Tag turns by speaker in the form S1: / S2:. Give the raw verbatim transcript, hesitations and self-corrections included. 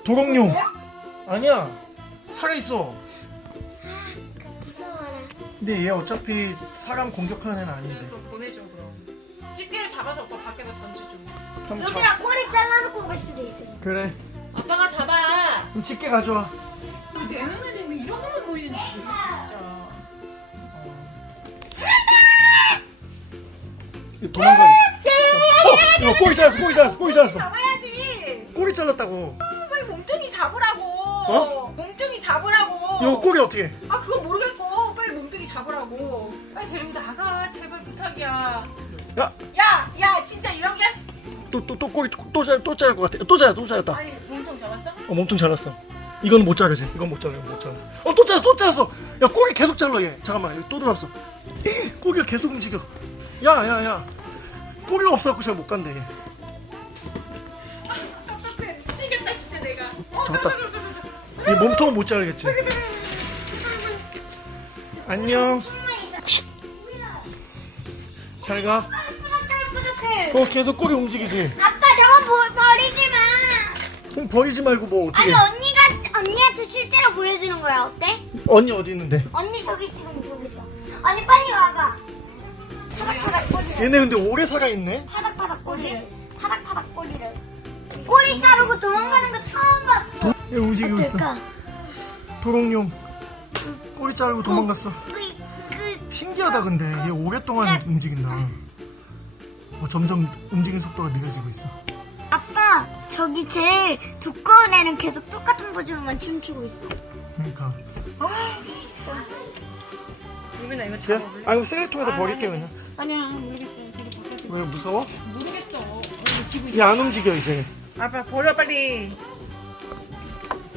S1: 도롱뇽. 아니야. 살아있어.
S2: 무서워라.
S1: 근데 얘 어차피 사람 공격하는 애는 아닌데.
S3: 또 보내줘 그럼. 집게를 잡아서 오빠 밖에다 던져줘.
S1: 그럼 잡-
S2: 여기다 꼬리 잘라놓고 갈 수도 있어요.
S1: 그래.
S3: 아빠가 잡아.
S1: 그럼 집게 가져와.
S3: 내 눈에는 왜 이런 것만 보이는지 모르겠어 진짜.
S1: 이거 도망가. 어! 이거 꼬리 잘랐어, 꼬리 잘랐어, 꼬리 잘랐어.
S3: 잡아야지.
S1: 꼬리 잘랐다고.
S3: 빨리 몸뚱이 잡으라고.
S1: 어?
S3: 몸뚱이 잡으라고.
S1: 이거 꼬리 어떻게 해?
S3: 아 그건 모르겠고 빨리 몸뚱이 잡으라고. 빨리 데리고 나가 제발 부탁이야.
S1: 야!
S3: 야, 야 진짜 이런 게 하시.
S1: 또, 또, 또 꼬리 또 잘, 또 자를 것 같아. 또 잘랐다, 또 잘랐다.
S3: 아니 몸통 잡았어?
S1: 어, 몸통 잘랐어. 이건 못 자르지. 이건 못 잘라, 이건 못 잘라. 어, 또 잘랐어, 또 잘랐어. 야, 꼬리 계속 잘라, 얘. 잠깐만, 여기 또 들어왔어. 꼬리가 계속 움직여. 야, 야, 야. 꼬리가 없어갖고 잘 못 간대, 얘.
S3: 답답해. 미치겠다 진짜 내가. 어,
S1: 잡았다.
S3: 잡았다, 잡았다, 잡았다.
S1: 얘 몸통은 못 자르겠지. 안녕. 잘 가.
S2: 뿌듯뿌듯해.
S1: 어, 계속 꼬리 움직이지.
S2: 아빠 저거 보, 버리지 마.
S1: 그럼 버리지 말고 뭐 어떻게.
S2: 아니 언니가 언니한테 실제로 보여주는 거야. 어때?
S1: 언니 어디 있는데?
S2: 언니 저기 지금 저기 있어. 언니 빨리 와봐. 파닥파닥 꼬리를.
S1: 얘네 근데 오래 살아있네?
S2: 파닥파닥 꼬리를. 파닥파닥 꼬리를. 꼬리 자르고 도망가는 거 처음 봤어.
S1: 얘 움직이고 있어.
S2: 어떨까?
S1: 도롱뇽. 꼬리 자르고 도망갔어.
S2: 그, 그
S1: 신기하다 근데 얘 오랫동안 움직인다. 어, 점점 움직임 속도가 느려지고 있어.
S2: 아빠 저기 제일 두꺼운 애는 계속 똑같은 포즈로만 춤추고 있어.
S1: 그러니까.
S3: 유빈아 이거
S1: 걔?
S3: 잡아볼래?
S1: 아 이거 쓰레기통에다 버릴게 그냥.
S3: 아니야 모르겠어요. 되게 바꿔줘.
S1: 왜 무서워?
S3: 모르겠어. 어, 기분.
S1: 얘 안 움직여 이제.
S3: 아빠 버려 빨리.